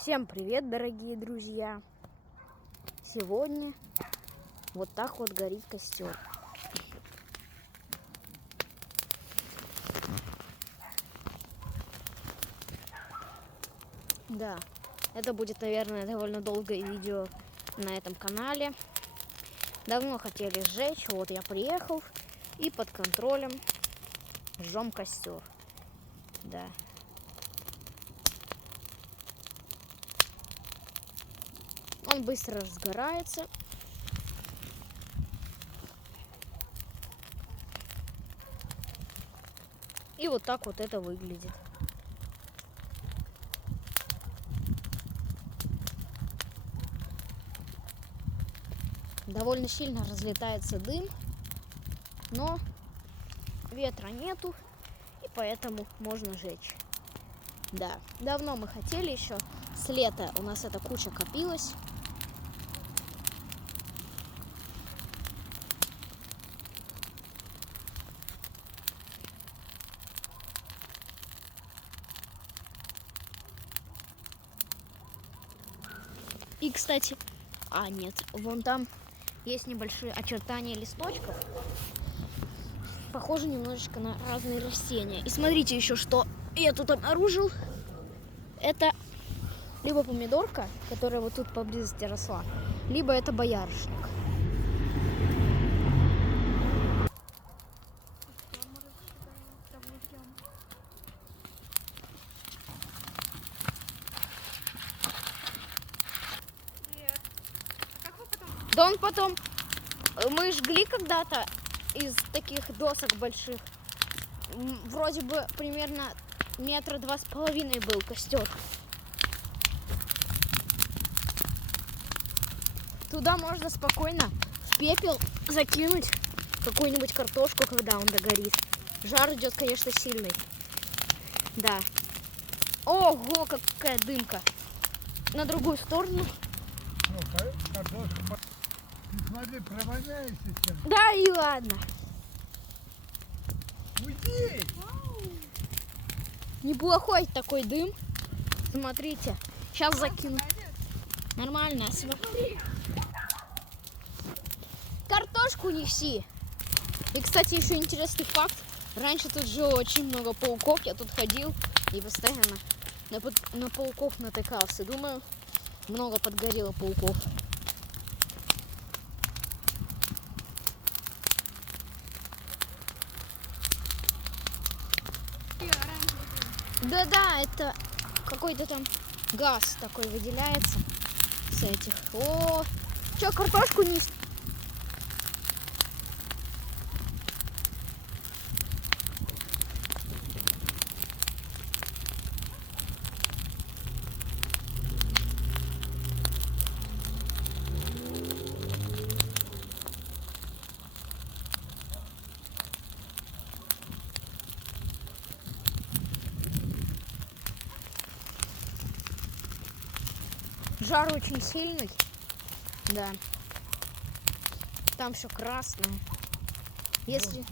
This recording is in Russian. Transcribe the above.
Всем привет, дорогие друзья! Сегодня вот так вот горит костер. Да, это будет, наверное, довольно долгое видео на этом канале. Давно хотели сжечь, вот я приехал и под контролем жжем костер. Да. Он быстро разгорается. И вот так вот это выглядит. Довольно сильно разлетается дым, но ветра нету, и поэтому можно жечь. Да, давно мы хотели еще, с лета у нас эта куча копилась. И, кстати, нет, вон там есть небольшие очертания листочков. Похоже немножечко на разные растения. И смотрите еще, что я тут обнаружил. Это либо помидорка, которая вот тут поблизости росла, либо это боярышник. Да он потом... Мы жгли когда-то из таких досок больших. Вроде бы примерно 2,5 метра был костер. Туда можно спокойно в пепел закинуть какую-нибудь картошку, когда он догорит. Жар идет, конечно, сильный. Да. Ого, какая дымка. На другую сторону. Смотри, провоняйся сейчас. Да и ладно. Уйди! Неплохой такой дым. Смотрите. Сейчас закину. Нормально. Смотри. Картошку неси. И, кстати, еще интересный факт. Раньше тут жило очень много пауков. Я тут ходил и постоянно на пауков натыкался. Думаю, много подгорело пауков. Да-да, это какой-то там газ такой выделяется с этих. О, что, картошку не... Жар очень сильный. Да. Там все красное. Если...